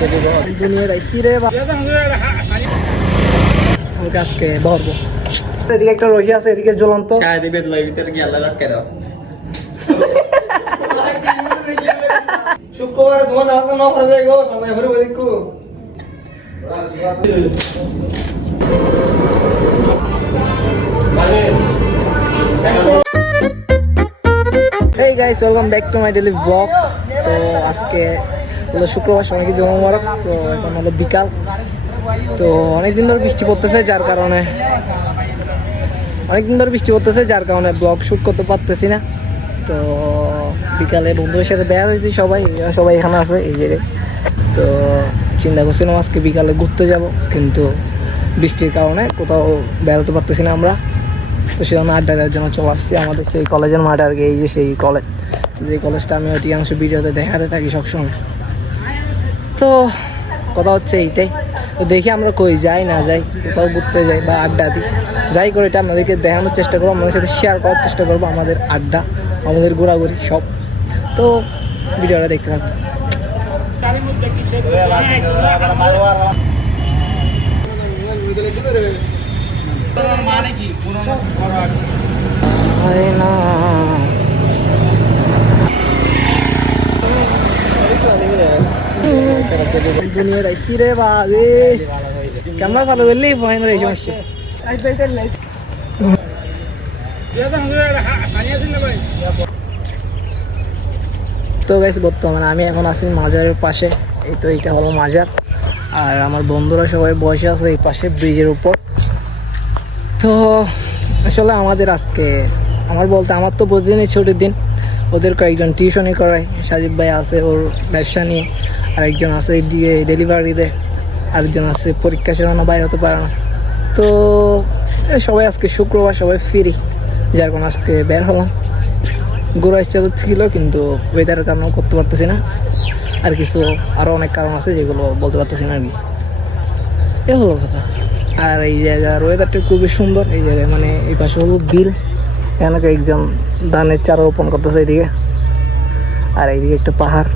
দুনিয়ার হিরে আজকে ধরবো। এদিকে একটা রশি আছে, এদিকে জ্বলন্ত শুক্রবার তোমার নামাজ না পড়া যায় গো, তোমরা এবারে বলিকু Hey guys, welcome back to my daily vlog. তো আজকে হলো শুক্রবার, সবাইকে জমা মোবারক। তো এখন হলো বিকাল, তো অনেকদিন ধরে বৃষ্টি পড়তেছে, যার কারণে ব্লগ শ্যুট করতে পারতেছি না। তো বিকালে বন্ধুদের সাথে বের হয়েছি, সবাই এখানে আছে এই জায়গায়। তো চিন্তা করছিলাম আজকে বিকালে ঘুরতে যাব, কিন্তু বৃষ্টির কারণে কোথাও বেরোতে পারতেছি না আমরা। তো সেজন্য আড্ডা দেওয়ার জন্য চলে আসছি আমাদের সেই কলেজের মাঠে আর কি। এই যে সেই কলেজ, যে কলেজটা আমি অধিকাংশ ভিডিওতে দেখাতে থাকি সবসময়। তো কথা হচ্ছে এইটাই, তো দেখি আমরা কই যাই না যাই, কোথাও ঘুরতে যাই বা আড্ডা দিই, যাই করে এটা আমাদেরকে দেখানোর চেষ্টা করবো, আমাদের সাথে শেয়ার করার চেষ্টা করবো আমাদের আড্ডা, আমাদের ঘোরাঘুরি সব। তো ভিডিওটা দেখতে থাকবো। দুনিয়ার হিরে বাজে ক্যামেরা চালু করলে ফোন এই সমস্যা। তো গাইস, বর্তমানে আমি এখন আছি মাজারের পাশে। এই তো এইটা হলো মাজার, আর আমার বন্ধুরা সবাই বসে আছে এই পাশে ব্রিজের উপর। তো আসলে আমাদের আজকে আমার তো প্রতিদিনই ছুটির দিন। ওদের কয়েকজন টিউশনই করায়, সাজিদ ভাই আছে ওর ব্যবসা নিয়ে, আরেকজন আছে দিয়ে ডেলিভারি দেয়, আরেকজন আছে পরীক্ষা সেখানে বাইরে হতে পারে না। তো সবাই আজকে শুক্রবার, সবাই ফ্রি, যার কারণে আজকে বের হলাম। ঘোরার ইচ্ছা তো ছিল, কিন্তু ওয়েদারের কারণে করতে পারতেছি না, আর আরও অনেক কারণ আছে যেগুলো বলতে পারতেছি না আর কি। এ হলো কথা। আর এই জায়গার ওয়েদারটা খুবই সুন্দর। এই জায়গায় মানে এই পাশে হলো বিল, এখানে একজন ধানের চারা রোপণ করতেছে এইদিকে, আর এইদিকে একটা পাহাড়,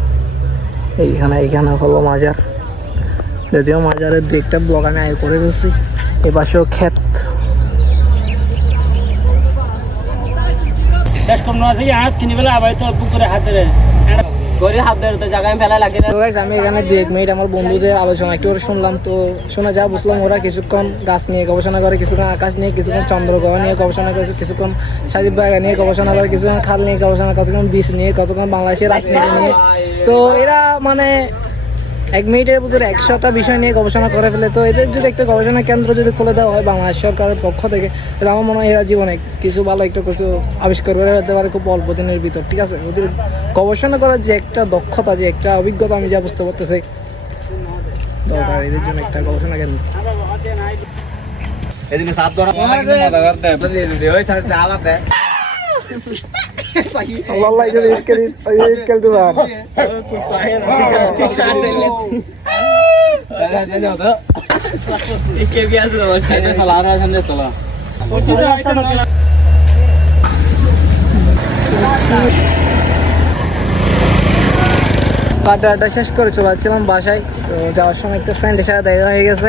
এইখানে হলো মাজার। যদিও মাজারের দু একটা ব্লগ আমি আগে করে দিচ্ছি। এ পাশেও ক্ষেত। আমি এখানে 2-1 মিনিট আমার বন্ধুদের আলোচনা একটু করে শুনলাম। তো শোনা যা বুঝলাম, ওরা কিছুক্ষণ গাছ নিয়ে গবেষণা করে, কিছুক্ষণ আকাশ নিয়ে, কিছুক্ষণ চন্দ্রগ্রহ নিয়ে গবেষণা করে, কিছুক্ষণ সাজিদ বাগা নিয়ে গবেষণা করে, কিছুক্ষণ খাল নিয়ে গবেষণা, কতক্ষণ বীজ নিয়ে, কতক্ষণ বাংলাদেশের রাজনীতি নিয়ে। তো এরা মানে 1 মিনিটের ভিতরে 100টা বিষয় নিয়ে গবেষণা করে ফেলে। তো এদের যদি একটা গবেষণা কেন্দ্র যদি খুলে দেওয়া হয় বাংলাদেশ সরকারের পক্ষ থেকে, তাহলে আমার মনে হয় এরা জীবনে কিছু ভালো কিছু আবিষ্কার করে ফেলতে পারে খুব অল্প দিনের ভিতর। ঠিক আছে, ওদের গবেষণা করার যে একটা দক্ষতা, যে একটা অভিজ্ঞতা, আমি যা বুঝতে পারতেছি দরকার এদের জন্য একটা গবেষণা কেন্দ্র। Allah itu iskal tu kan. Ikke biasa lah. Ada salah ada sampai salah. আড্ডা শেষ করে চলে যাচ্ছিলাম বাসায়। তো যাওয়ার সময় একটা ফ্রেন্ডের সাথে দেখা হয়ে গেছে।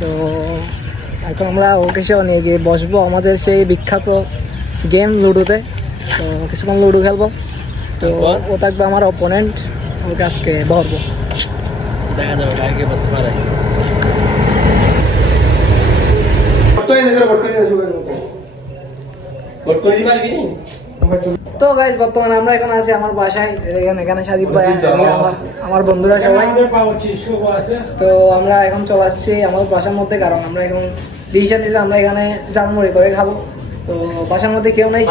তো এখন আমরা ওকে নিয়ে গিয়ে বসবো আমাদের সেই বিখ্যাত গেম লুডোতে। তো কিছুক্ষণ লুডো খেলবো। তো ও থাকবে আমার অপোনেন্ট, ওকে আজকে ধরবো, দেখা যাবে কাকে বলতে পারে। তো গাইস, বর্তমানে আমরা এখন আছি আমার বাসায়। এখানে সাজিদ ভাই, আমার বন্ধুরা সবাই। তো আমরা এখন চলে আসছি আমার বাসার মধ্যে, কারণ আমরা এখন ডিসিশন নিয়েছি আমরা এখানে জালমুড়ি করে খাবো। তো বাসার মধ্যে কেউ নাই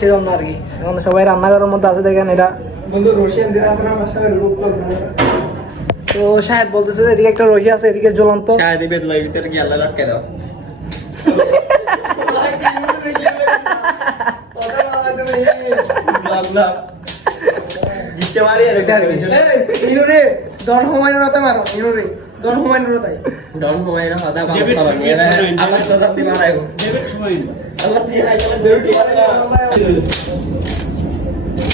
সেজন্য আর কি। এখন সবাই রান্নাঘরের মধ্যে আছে, দেখেন এটা। তো শাহেদ বলতেছে এদিকে একটা রশি আছে, এদিকে জ্বলন্ত। ডন হুমায়ুন হতে মারো, ডন হুমায়ুন হতে ডন হুমায়ুন হতে বাংলা নিয়ে আল্লাহ প্রতাপ দি মারাইবো ডেভিড হুমায়ুন আল্লাহ দিয়ে আইলা দেউটি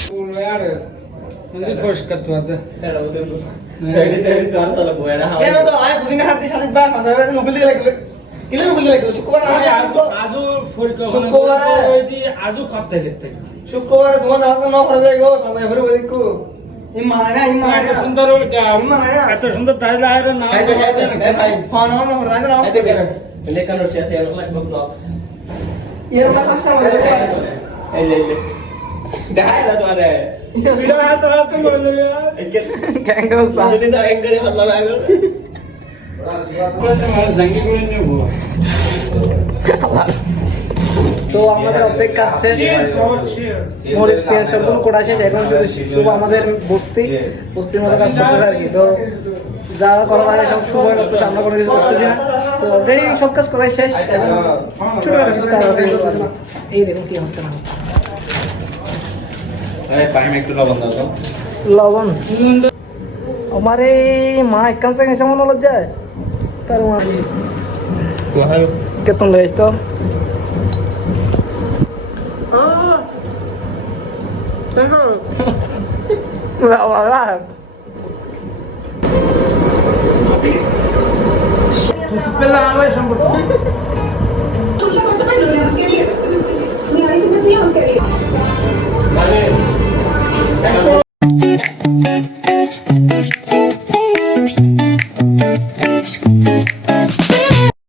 পুরো यार পরিষ্কার তো আছে কেন তো আয় বুঝি না হাতে সাথে বা নকল দিকে লাগলো কিলে নকল দিকে লাগলো শুক্রবার আজও পরীক্ষা আজও খাপ থেকে শুক্রবার তোমার নামাজ না পড়া যায় গো আমরা এবারে বলি কো ইমান না এত সুন্দর এত সুন্দর তাহলে আর না ফোন না পড়া যায় না এর মা ভাষা বলে দেখায় না তোমারে ভিডিও হাতে হাতে বলে ক্যাঙ্গারু সা যদি তো এঙ্গারে হল্লা লাগলো তোমার জঙ্গি করে নেব তো আমাদের অপেক্ষা শেষ মরিস পেঁয়াজ সবগুলো কোটা শেষ এখন শুধু আমাদের বস্তির মতো কাজ করতেছে আর কি তো যা করার আগে সব সময় করতেছে আমরা কোনো কিছু করতেছি না তো অলরেডি সব কাজ করাই শেষ ছোটখাটো কিছু কাজ আছে এই দেখুন কি হচ্ছে না লবণ আমার এই মা একান থেকে সামান্য লজ্জায় তার মা কেতন লেগেছ তো সম্পর্ক Escucha, ¿cuánto me lo le quería? Mira, ahí te metí